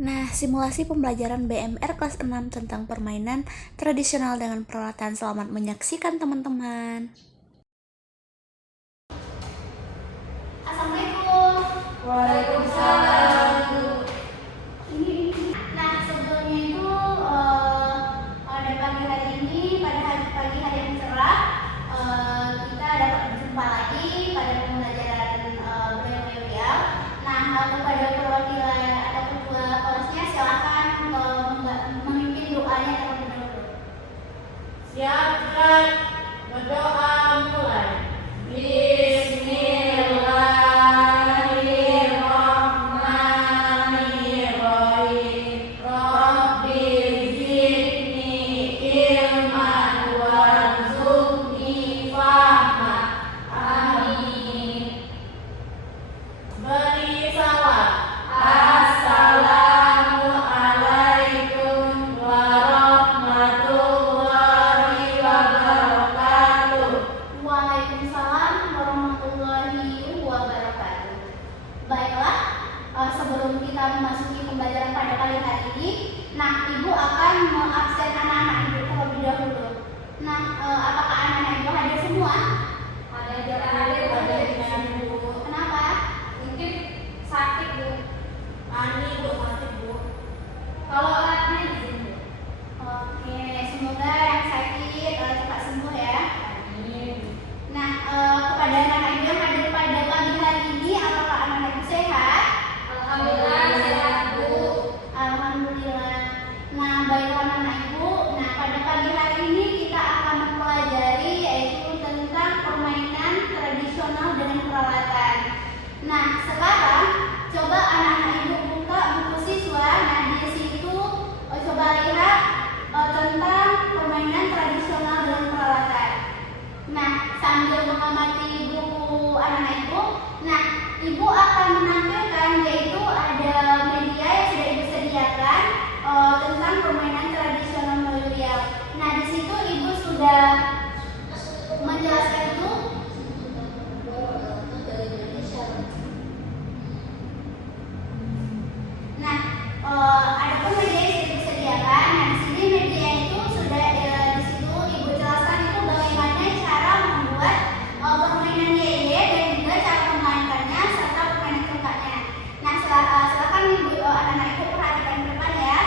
Nah, simulasi pembelajaran BMR kelas 6 tentang permainan tradisional dengan peralatan. Selamat menyaksikan teman-teman. Assalamualaikum. Waalaikumsalam. Nah, sebelumnya itu pada pagi hari ini, pada pagi hari yang cerah, kita dapat berjumpa lagi pada pembelajaran beliau-beliau. Nah, kepada perwakilan atau ketua kelasnya silakan memimpin doanya terlebih dahulu. Siapkan berdoa mulai. Bismillahirrahmanirrahim. Rabbi zidni ilman warzuqni fahma. Amin. Beri salam. Assalamualaikum warahmatullahi wabarakatuh. Waalaikumsalam warahmatullahi wabarakatuh. Baiklah, sebelum kita memasuki pembelajaran pada kali hari ini, nah Ibu akan mengabsen anak-anak Ibu terlebih dahulu. Nah, apakah anak-anak Ibu hadir semua? Ada Bu. Kenapa? Mungkin sakit Bu. Bu sakit Bu. Kalau Ratna izin Bu. Oke, semoga yang sakit cepat sembuh ya. Amin. Nah, kepada anak-anak Ibu yang hadir pada pagi hari ini, apakah anak-anak Ibu sehat? Alhamdulillah sehat Bu. Alhamdulillah. Nah, baiklah anak Ibu. Nah, pada pagi hari ini kita akan mempelajari yaitu tentang permainan tradisional dengan peralatan. Nah, sekarang coba anak-anak Ibu buka buku siswa. Nah, di situ coba lihat tentang permainan tradisional dengan peralatan. Nah, sambil mengamati buku anak-anak Ibu, nah, Ibu akan menampilkan yaitu ada media yang sudah Ibu sediakan tentang permainan tradisional beliau. Nah, di situ Ibu sudah menjelaskan itu. Nah, ada pun media yang sudah Ibu sediakan. Nah, di sini media itu sudah di situ Ibu jelaskan itu bagaimana cara membuat permainan yeye dan juga cara memainkannya serta permainan congkaknya. Nah, silakan Ibu anak-anak Ibu perhatikan ke depan ya.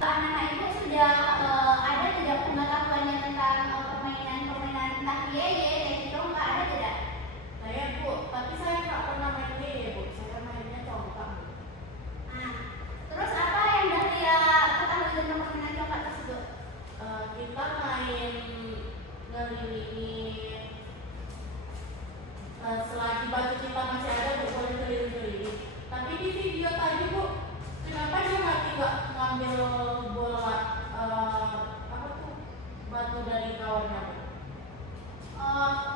Anak-anak ibu sudah ada tidak pengetahuannya tentang permainan-permainan entah yeye, dan congkak, ada tidak? Saya Bu, tapi saya nggak pernah main yeye Bu, saya mainnya congkak. Nah, terus apa yang Dahlia ketahui tentang permainan congkak tersebut? Kita main ngelilingin selagi batu kita masih ada Bu, boleh keliling-keliling. Tapi di video tadi Bu, kenapa dia nggak ngambil bola apa tuh batu dari kawannya Bu?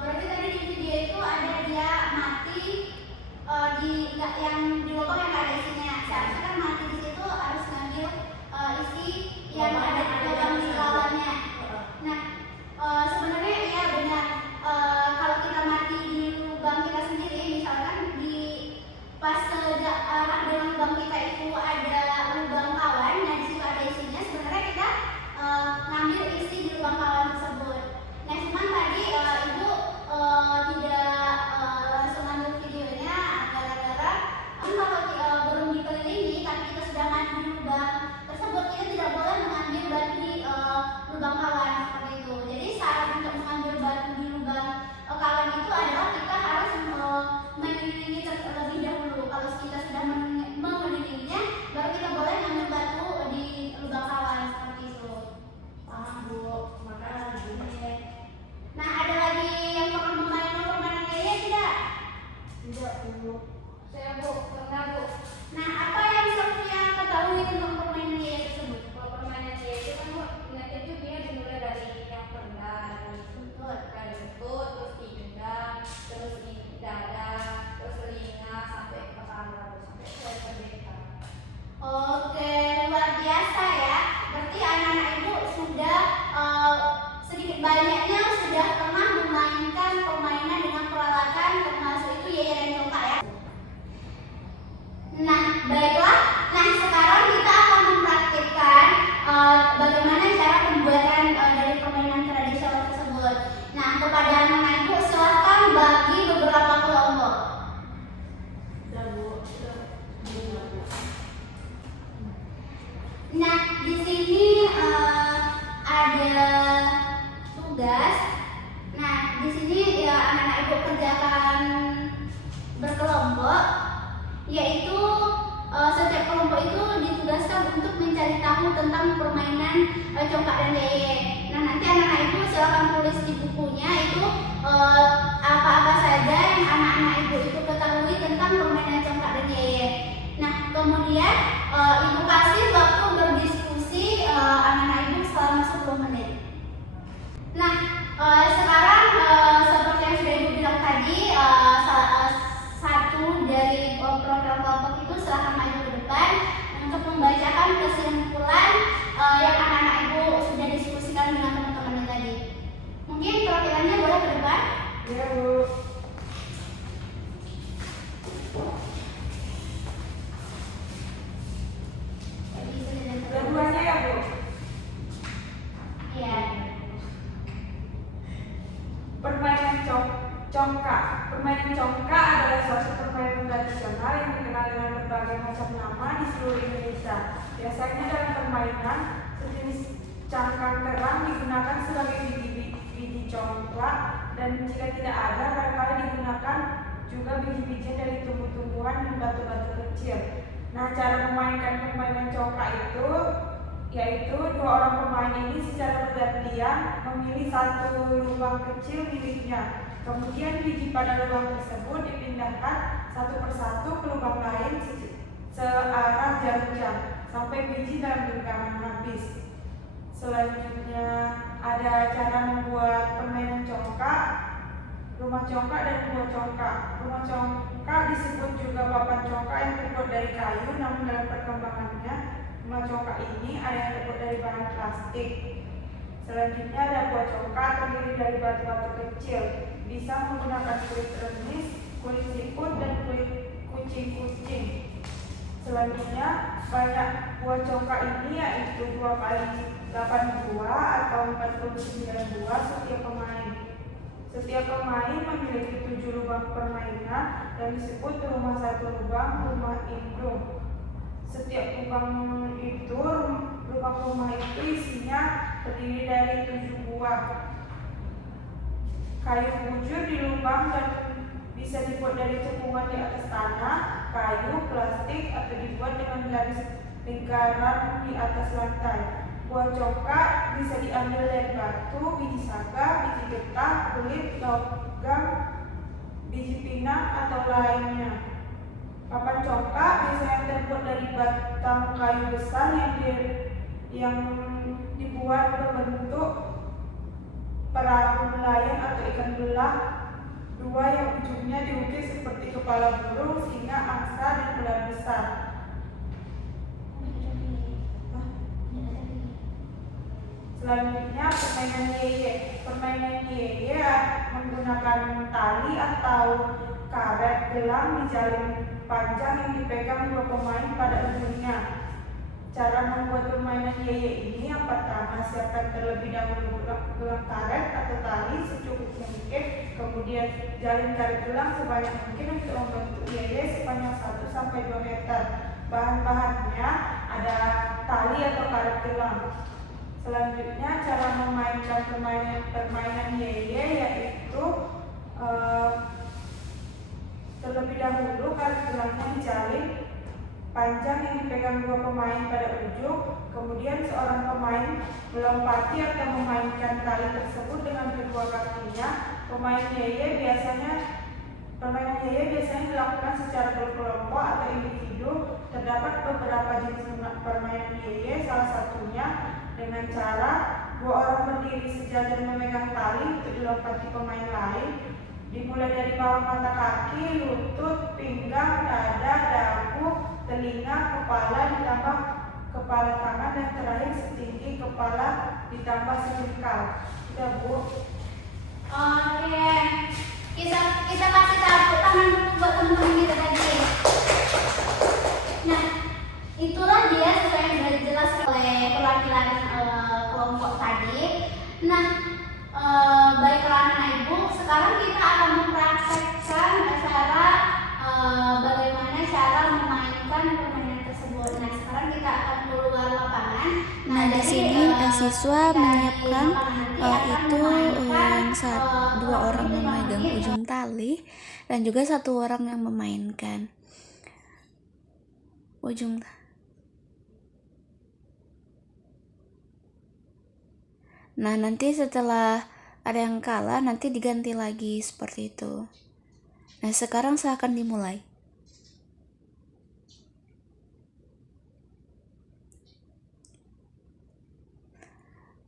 Berarti tadi di video itu ada dia mati yang di lubang yang nggak ada isinya. Seharusnya kan mati di situ harus ngambil isi yang ada di lubang di lawannya. Nah, sebenarnya iya benar. Kalau kita mati di lubang kita sendiri, misalkan di pas arah dengan lubang kita itu ada lubang kawan, nah di situ ada isinya. Sebenarnya kita ngambil isi di lubang kawan tersebut. Nah, cuman tadi ibu tidak langsung ngambil videonya gara-gara kalau belum dikelilingi tapi kita sudah mati di lubang tersebut, kita tidak boleh mengambil batu di lubang kawan seperti itu. Jadi syarat untuk mengambil batu di lubang kawan itu adalah kita harus mengelilingi terlebih dahulu. Kalau kita sudah mengelilinginya, baru kita boleh mengambil batu di lubang kawan seperti itu. Paham Bu, makasih. Nah, ada lagi yang pernah memainkan permainan yeye tidak? Tidak Bu. Saya Bu, pernah Bu. Nah, apa yang Sofia ketahui tentang permainan yeye tersebut? Kalau permainan yeye itu kan Bu, ingatnya itu dia dimulai dari yang rendah, dari lutut, terus pinggang, terus dada, terus telinga, sampai kepala, sampai ke terbentang. Oke, luar biasa ya. Berarti anak-anak ibu sudah sedikit banyaknya sudah pernah memainkan permainan dengan peralatan termasuk itu yeye dan congkak ya. Nah, baiklah. Nah, sekarang kita akan mempraktikkan bagaimana cara pembuatan dari permainan tradisional tersebut. Nah, kepada anak-anak ibu silahkan bagi beberapa kelompok. Sudah Bu, sudah Bu. Nah, di sini ada tugas. Nah, di sini ya anak-anak ibu kerjakan berkelompok, yaitu setiap kelompok itu ditugaskan untuk mencari tahu tentang permainan congkak dan yeye. Nah, nanti anak-anak ibu silakan tulis di bukunya itu apa-apa saja yang anak-anak ibu itu ketahui tentang permainan congkak dan yeye. Nah, kemudian ibu kasih waktu berdiskusi anak-anak ibu selama 10 menit. Nah, sekarang seperti yang sudah ibu bilang tadi, satu dari program kelompok itu silahkan maju ke depan untuk membacakan kesimpulan yang anak-anak ibu sudah diskusikan dengan teman-temannya tadi. Mungkin perwakilannya boleh ke depan? Ya Bu. Dua-duanya ya Bu. Iya. Permainan congkak. Permainan congkak adalah suatu permainan tradisional yang dikenal dengan berbagai macam nama di seluruh Indonesia. Biasanya dalam permainan, sejenis cangkang kerang digunakan sebagai biji congklak, dan jika tidak ada, kadang-kadang digunakan juga biji-bijian dari tumbuh-tumbuhan dan batu-batu kecil. Nah, cara memainkan permainan congkak itu yaitu dua orang pemain ini secara bergantian memilih satu lubang kecil miliknya. Kemudian biji pada lubang tersebut dipindahkan satu persatu ke lubang lain searah jarum jam sampai biji dalam genggaman habis. Selanjutnya ada cara membuat permainan congkak, rumah congkak dan buah congkak. Rumah congkak disebut juga papan congkak yang terbuat dari kayu, namun dalam perkembangannya rumah congkak ini ada yang terbuat dari bahan plastik. Selanjutnya ada buah congkak terdiri dari batu-batu kecil, bisa menggunakan kulit remis, kulit siput, dan kulit kucing-kucing. Selanjutnya banyak buah congkak ini yaitu 2 kali 8 buah atau 49 buah setiap pemain. Setiap pemain memiliki 7 lubang permainan dan disebut rumah satu lubang, rumah indung. Setiap lubang itu, lubang rumah itu isinya terdiri dari 7 buah kayu bujur di lubang dan bisa dibuat dari cekungan di atas tanah, kayu, plastik, atau dibuat dengan garis lingkaran di atas lantai. Buah congkak bisa diambil dari batu, biji saga, biji getah, kulit, logam, biji pinang, atau lainnya. Papan congkak biasanya terbuat dari batang kayu besar yang dibuat berbentuk perahu nelayan atau ikan belah dua yang ujungnya diukir seperti kepala burung, singa, angsa, dan ular besar. Selanjutnya permainan yeye. Permainan yeye menggunakan tali atau karet gelang dijalin panjang yang dipegang 2 pemain pada ujungnya. Cara membuat permainan yeye ini, yang pertama siapkan terlebih dahulu gelang karet atau tali secukupnya mungkin, kemudian jalin karet gelang sebanyak mungkin untuk membentuk yeye sepanjang 1-2 meter. Bahan-bahannya ada tali atau karet gelang. Selanjutnya cara memainkan permainan yeye yaitu terlebih dahulu karet gelangnya dijalin panjang yang dipegang 2 pemain pada ujung, kemudian seorang pemain melompati atau memainkan tali tersebut dengan kedua kakinya. Permainan yeye biasanya dilakukan secara berkelompok atau individu. Terdapat beberapa jenis permainan yeye, salah satunya dengan cara 2 orang berdiri sejajar memegang tali untuk dilompati pemain lain. Dimulai dari bawah mata kaki, lutut, pinggang, dada, dagu, telinga, kepala, ditambah kepala tangan, dan terakhir setinggi kepala ditambah sejengkal. Sudah, Bu? Oke, kita kasih tepuk tangan buat teman-teman kita tadi. Nah, itulah dia sesuai yang sudah dijelaskan oleh perwakilan kelompok tadi. Nah, baiklah anak ibu, sekarang kita akan mempraktekkan bagaimana cara memainkan permainan tersebut. Nah, sekarang kita akan keluar lapangan. Nah, di sini siswa menyiapkan itu yang 2 orang memegang ujung tali dan juga 1 orang yang memainkan ujung. Nah, nanti setelah ada yang kalah nanti diganti lagi seperti itu. Nah, sekarang silakan dimulai.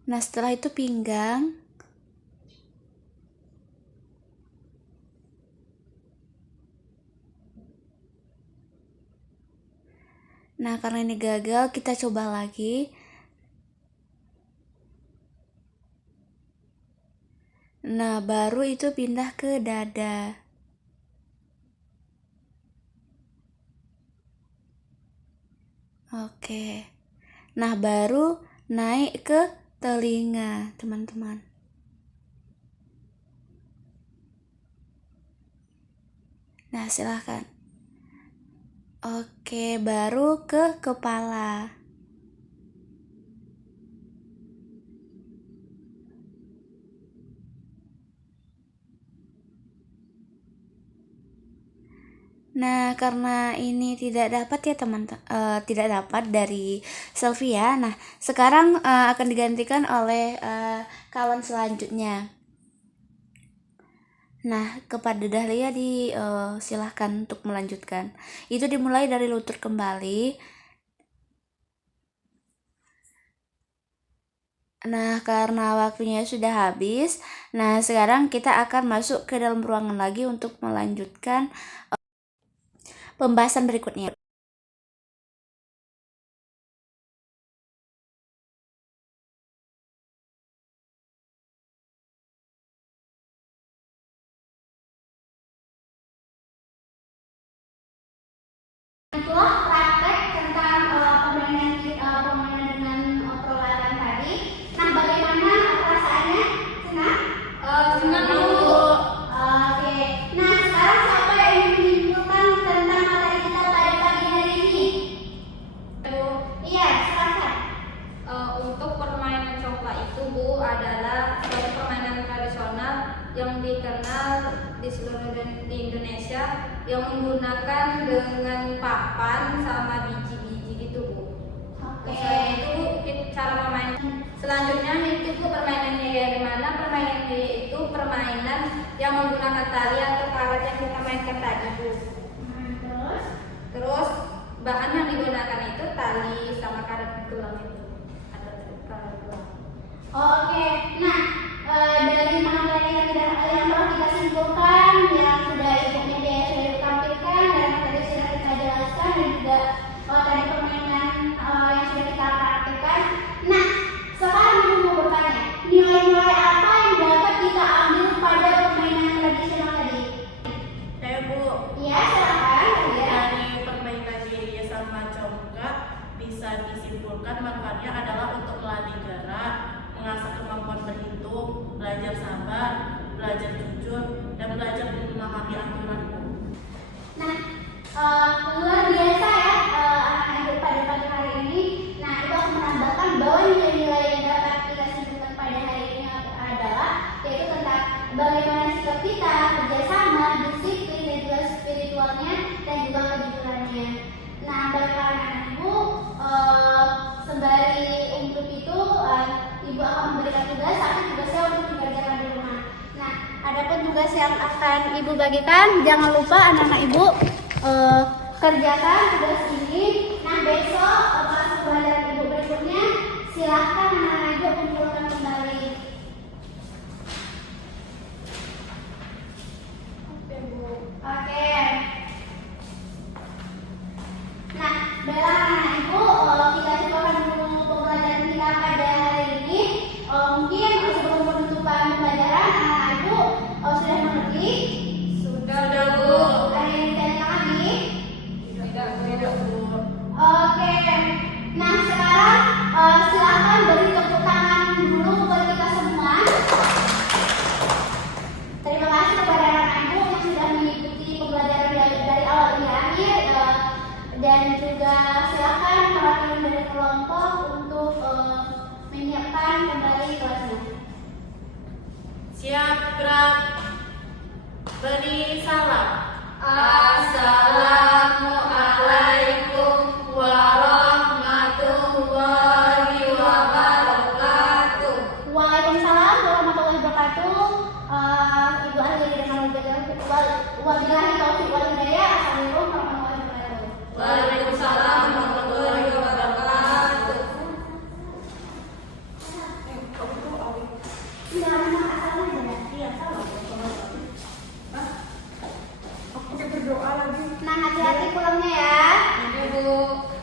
Nah, setelah itu pinggang. Nah, karena ini gagal, kita coba lagi. Nah, baru itu pindah ke dada. Oke. Nah, baru naik ke telinga, teman-teman. Nah, silahkan. Oke, baru ke kepala. Nah, karena ini tidak dapat ya tidak dapat dari Sylvia. Nah, sekarang akan digantikan oleh kawan selanjutnya. Nah, kepada Dahlia silahkan untuk melanjutkan. Itu dimulai dari lutut kembali. Nah, karena waktunya sudah habis, nah sekarang kita akan masuk ke dalam ruangan lagi untuk melanjutkan pembahasan berikutnya. Itulah praktek tentang permainan dengan peralatan tadi. Nah, bagaimana perasaannya? Senang? Senang, Bu. Oke. Nah, sekarang siapa yang ingin menyimpulkan tentang materi kita pada pagi di seluruh di Indonesia yang menggunakan dengan papan sama biji-biji gitu Bu. Selain itu cara memainkan. Selanjutnya itu permainan yaya, di mana permainan yaya itu permainan yang menggunakan tali atau karet yang kita mainkan tadi Bu. Terus bahan yang digunakan itu tali sama karet gelang itu. Ada karet gelang. Oke, nah dari materi yang telah kita simpulkan, yang sudah Ibu Media sudah ditampilkan dan tadi sudah kita jelaskan, dan juga tadi permainan yang sudah kita praktikkan. Nah, sekarang Ibu mau bertanya, nilai-nilai apa yang dapat kita ambil pada permainan tradisional tadi? Saya Bu, Ya, silakan. Ya. dari permainan yaya sama congkak bisa disimpulkan manfaatnya adalah untuk melatih gerak, mengasah kemampuan berhitung, belajar sabar, belajar jujur, dan belajar memahami aturan. Nah, luar biasa ya anak-anak Ibu pada pagi hari ini. Nah, itu akan menambahkan bahwa nilai-nilai yang dapat kita simpulkan pada hari ini adalah yaitu tentang bagaimana sikap kita, kerjasama, disiplin, dan juga spiritualnya, dan juga kejujurannya. Nah, bagi para anak Ibu, sembari untuk itu Ibu akan memberikan tugas, tapi tugasnya untuk dikerjakan di rumah. Nah, adapun tugas yang akan Ibu bagikan, jangan lupa anak-anak Ibu kerjakan tugas ini. Nah, besok pas pembelajaran Ibu berikutnya, silahkan anak-anak Ibu kumpulkan kembali. Oke Bu. Oke. Nah, baiklah anak-anak Ibu, kita cukupkan dulu pembelajaran kita pada hari ini. Mungkin sebelum penutupan pembelajaran, anak-anak Ibu sudah mengerti? Sudah Bu. Ada yang ditanya lagi? Tidak Bu. Oke. Nah, sekarang silakan beri tepuk tangan dulu buat kita semua. Terima kasih kepada anak-anak Ibu yang sudah mengikuti pembelajaran dari awal hingga akhir, dan juga silakan perwakilan dari kelompok untuk menyiapkan kembali kelasnya. Siap, gerak, beri salam. Assalamualaikum warahmatullahi wabarakatuh. Waalaikumsalam warahmatullahi wabarakatuh. Ibu akhiri dengan wabillahi taufiq wal hidayah. Assalamualaikum warahmatullahi wabarakatuh. Waalaikumsalam warahmatullahi wabarakatuh. Tidak ada masalah aja. Iya, salam. Aku pakai berdoa lagi. Nah, hati-hati pulangnya ya. Ibu.